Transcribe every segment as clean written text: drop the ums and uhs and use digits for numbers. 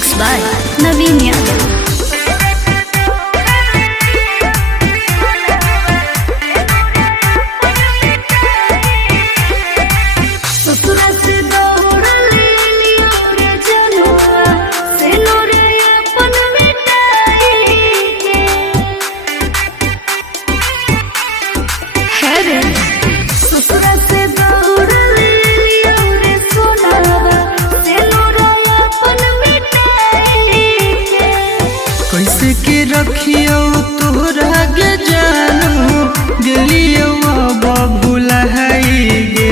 Mixed by Naveen Yadav. कैसे के रखियो तोरा के जानू दिलियो अब भूला है गे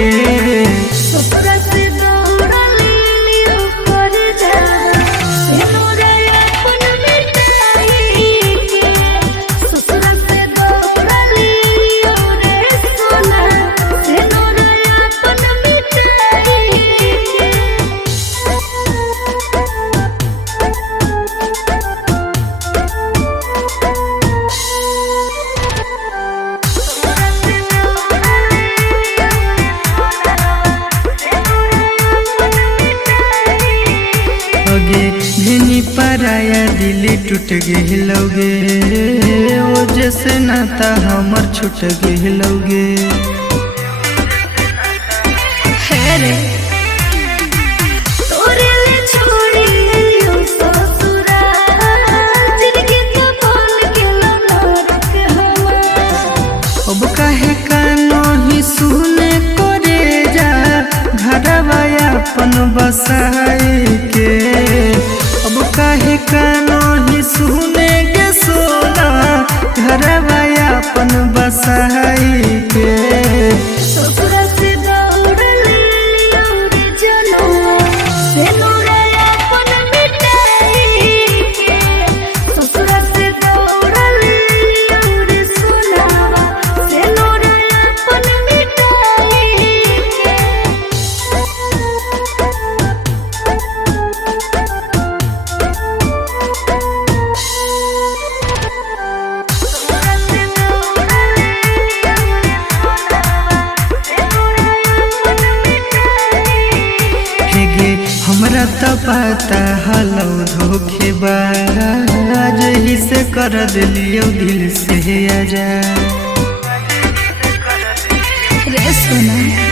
भेनी पराया दिल टूट गए ओ जैसे नाता हमर छूट गए अब काहे कानो ही सुने करे जा घरवा अपन बसाए के अब काहे कानो ही सुने के सोना घरवा अपन बसाए के हमरा तो पता हलो धोखेबाज ही से कर दिलियो दिल से आजा रे सोना।